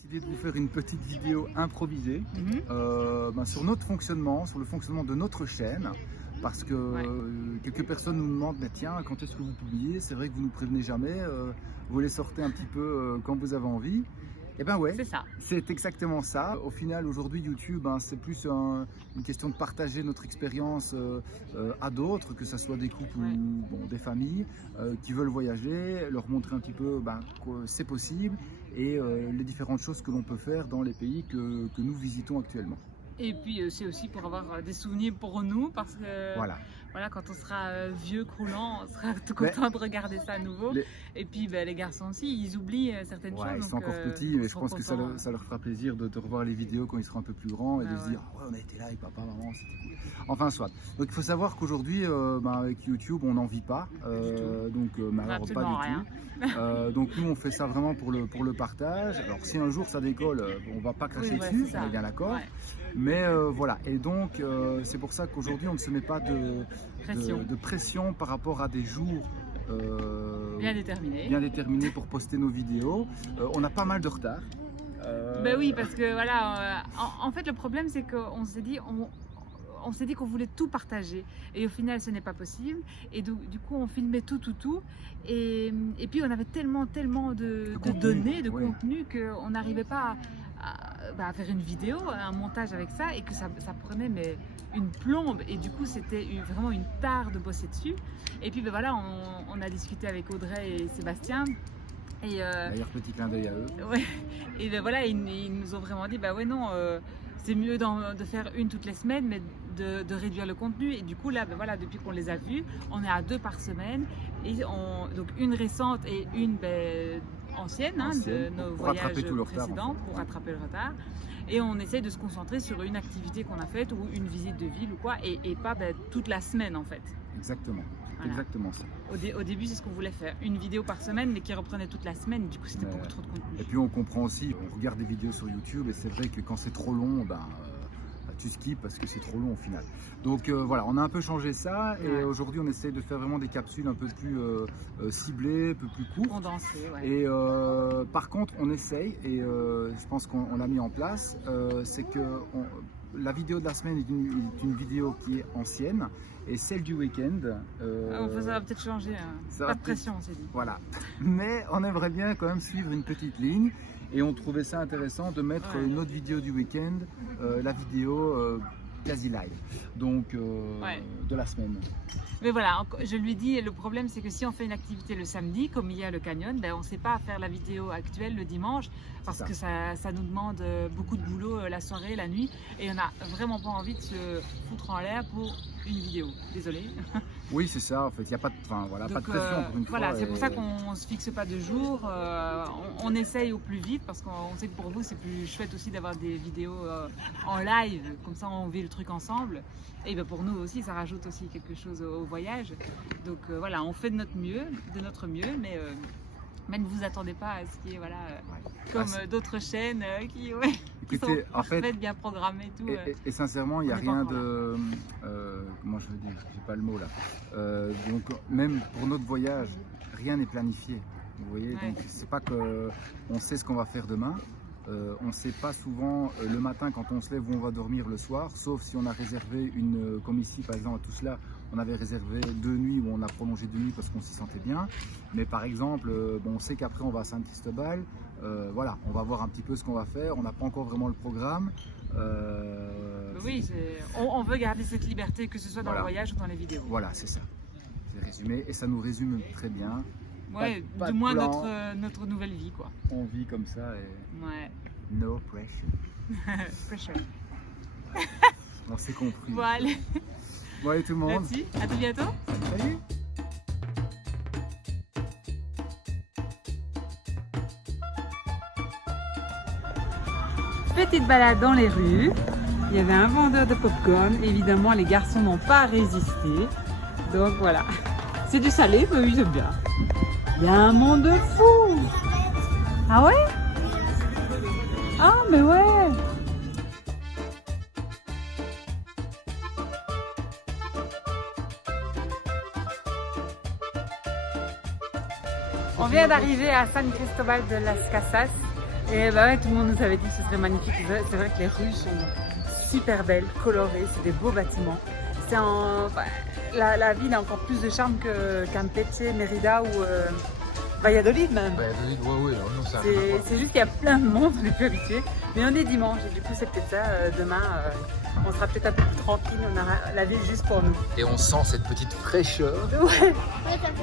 décidé de vous faire une petite vidéo improvisée sur notre fonctionnement, sur le fonctionnement de notre chaîne. Parce que quelques personnes nous demandent, tiens, quand est-ce que vous publiez? C'est vrai que vous ne nous prévenez jamais, vous les sortez un petit peu quand vous avez envie. Et ben ouais, c'est ça. C'est exactement ça. Au final, aujourd'hui, YouTube, c'est plus une question de partager notre expérience à d'autres, que ce soit des couples ou des familles qui veulent voyager, leur montrer un petit peu que c'est possible et les différentes choses que l'on peut faire dans les pays que nous visitons actuellement. Et puis c'est aussi pour avoir des souvenirs pour nous, parce que voilà, quand on sera vieux, croulant, on sera tout content de regarder ça à nouveau. Et puis les garçons aussi, ils oublient certaines choses. Ils sont encore petits, mais je pense que ça leur fera plaisir de revoir les vidéos quand ils seront un peu plus grands et de se dire « on a été là avec papa, maman, c'était cool ». Enfin, soit. Donc il faut savoir qu'aujourd'hui, avec YouTube, on n'en vit pas. Alors, pas du tout. Donc nous, on fait ça vraiment pour le partage. Alors si un jour ça décolle, on ne va pas cracher dessus, on est bien d'accord. Mais voilà, et donc c'est pour ça qu'aujourd'hui on ne se met pas de pression par rapport à des jours bien déterminés pour poster nos vidéos. On a pas mal de retard. Oui, parce que voilà, en fait le problème c'est qu'on s'est dit on s'est dit qu'on voulait tout partager et au final ce n'est pas possible, et du coup on filmait tout et puis on avait tellement de données, de contenu, qu'on n'arrivait pas à faire une vidéo, un montage avec ça, et que ça prenait une plombe, et du coup c'était vraiment une tare de bosser dessus. Et puis voilà, on a discuté avec Audrey et Sébastien. D'ailleurs, petit clin d'œil à eux. Et voilà, ils nous ont vraiment dit c'est mieux de faire une toutes les semaines, mais de réduire le contenu. Et du coup là, depuis qu'on les a vus, on est à 2 par semaine, et donc une récente et une ancienne de nos voyages précédents, pour rattraper le retard. Et on essaye de se concentrer sur une activité qu'on a faite, ou une visite de ville ou quoi, et pas toute la semaine en fait. Exactement. Voilà. Exactement ça. Au début, c'est ce qu'on voulait faire, une vidéo par semaine, mais qui reprenait toute la semaine. Du coup, c'était beaucoup trop de contenu. Et puis on comprend aussi, on regarde des vidéos sur YouTube, et c'est vrai que quand c'est trop long, tu skips parce que c'est trop long au final. Donc voilà, on a un peu changé ça, et aujourd'hui on essaie de faire vraiment des capsules un peu plus ciblées, un peu plus courtes. Condensées, Et par contre, on essaye, et je pense qu'on l'a mis en place, c'est que la vidéo de la semaine est une vidéo qui est ancienne, et celle du week-end... ça va peut-être changer, pas de pression, on s'est dit. Voilà, mais on aimerait bien quand même suivre une petite ligne, et on trouvait ça intéressant de mettre notre vidéo du week-end, la vidéo quasi live, donc de la semaine. Mais voilà, je lui dis, le problème c'est que si on fait une activité le samedi, comme il y a le canyon, on ne sait pas faire la vidéo actuelle le dimanche, parce que ça nous demande beaucoup de boulot la soirée, la nuit, et on n'a vraiment pas envie de se foutre en l'air pour une vidéo. Désolée. Oui, c'est ça, en fait, il n'y a pas de, pas de pression pour une fois. Voilà, c'est pour ça qu'on ne se fixe pas de jour, on essaye au plus vite, parce qu'on sait que pour vous c'est plus chouette aussi d'avoir des vidéos en live, comme ça on vit le truc ensemble. Et pour nous aussi, ça rajoute aussi quelque chose au voyage. Donc voilà, on fait de notre mieux, mais ne vous attendez pas à ce qui est comme d'autres chaînes qui sont parfaites, bien programmées et tout. Et sincèrement, il n'y a rien de... comment je veux dire, j'ai pas le mot là. Donc même pour notre voyage, rien n'est planifié. Vous voyez, donc c'est pas qu'on sait ce qu'on va faire demain. On ne sait pas souvent le matin quand on se lève où on va dormir le soir, sauf si on a réservé comme ici par exemple à tout cela, on avait réservé 2 nuits où on a prolongé 2 nuits parce qu'on s'y sentait bien. Mais par exemple, on sait qu'après on va à Saint-Cristobal, voilà, on va voir un petit peu ce qu'on va faire, on n'a pas encore vraiment le programme. Oui, on veut garder cette liberté, que ce soit dans le voyage ou dans les vidéos. Voilà, c'est ça, c'est résumé, et ça nous résume très bien. Ouais, du moins notre nouvelle vie, quoi. On vit comme ça, et no pressure. Pressure. On s'est compris. Bon, allez. Bon, allez tout le monde. Merci, à tout bientôt. Salut. Petite balade dans les rues. Il y avait un vendeur de popcorn. Évidemment, les garçons n'ont pas résisté. Donc voilà. C'est du salé, mais ils aiment bien. Il y a un monde de fou. Ah ouais? Ah mais ouais. On vient d'arriver à San Cristobal de las Casas Et bah ouais, tout le monde nous avait dit que ce serait magnifique. C'est vrai que les rues sont super belles, colorées, c'est des beaux bâtiments. La ville a encore plus de charme que Campeche, Mérida ou Valladolid même. Valladolid, ouais, non, c'est juste qu'il y a plein de monde, on n'est plus habitué. Mais on est dimanche et du coup c'est peut-être ça. Demain, on sera peut-être un peu plus tranquille, on aura la ville juste pour nous. Et on sent cette petite fraîcheur. Ouais,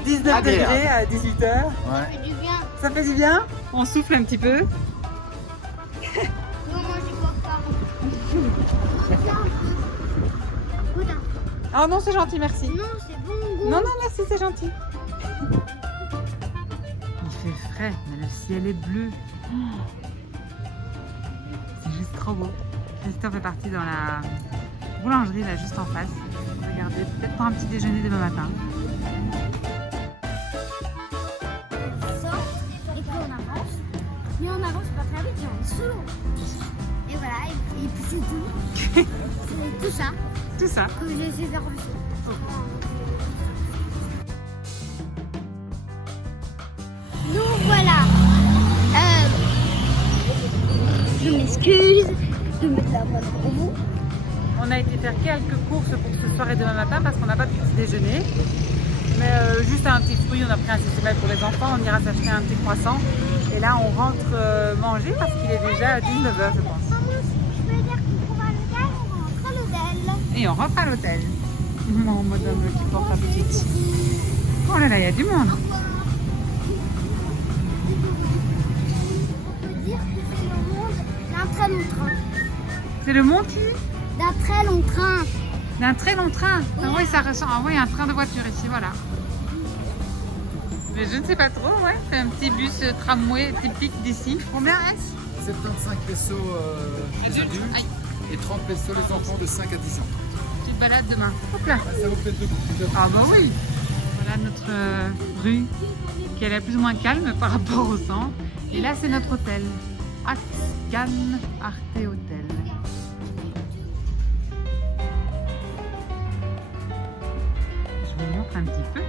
19 degrés à 18h. Ça fait du bien. Ça fait du bien. On souffle un petit peu. Non, moi je vois pas. Goûte un peu. Oh non, c'est gentil, merci. Non, c'est bon goût. Non, merci, c'est gentil. Il fait frais, mais le ciel est bleu. Oh, c'est juste trop beau. Christophe est parti dans la boulangerie, là, juste en face. Regardez, peut-être pour un petit déjeuner demain matin. On sort et puis on avance. Mais on avance pas très vite, on est solo. Et voilà, et puis c'est tout. C'est tout ça Tout ça. que j'ai essayé de faire aussi. Nous voilà. Je m'excuse de mettre la voix pour vous. On a été faire quelques courses pour ce soir et demain matin parce qu'on n'a pas de petit déjeuner. Mais juste un petit fruit, on a pris un CCML pour les enfants, on ira s'acheter un petit croissant. Et là, on rentre manger parce qu'il est déjà 19h, je pense. Maman, je peux dire qu'on va à l'hôtel, on rentre à l'hôtel. Et on rentre à l'hôtel. Mon madame qui porte la petite. Oh là là, il y a du monde. On peut dire que c'est le monde d'un très long train. C'est le monde qui D'un très long train. d'un très long train. Ah oui, ça ressemble. Ah oui, un train de voiture ici, voilà. Mais je ne sais pas trop, ouais. C'est un petit bus tramway typique d'ici. Combien est-ce 75 pesos les adultes Aïe. et 30 pesos les enfants de 5 à 10 ans. Tu te balades demain. Hop là. Ça vaut peut-être le coup. Ah bah oui. Voilà notre rue qui est plus ou moins calme par rapport au centre. Et là, c'est notre hôtel. Axgan Arte Hotel. Je vous montre un petit peu.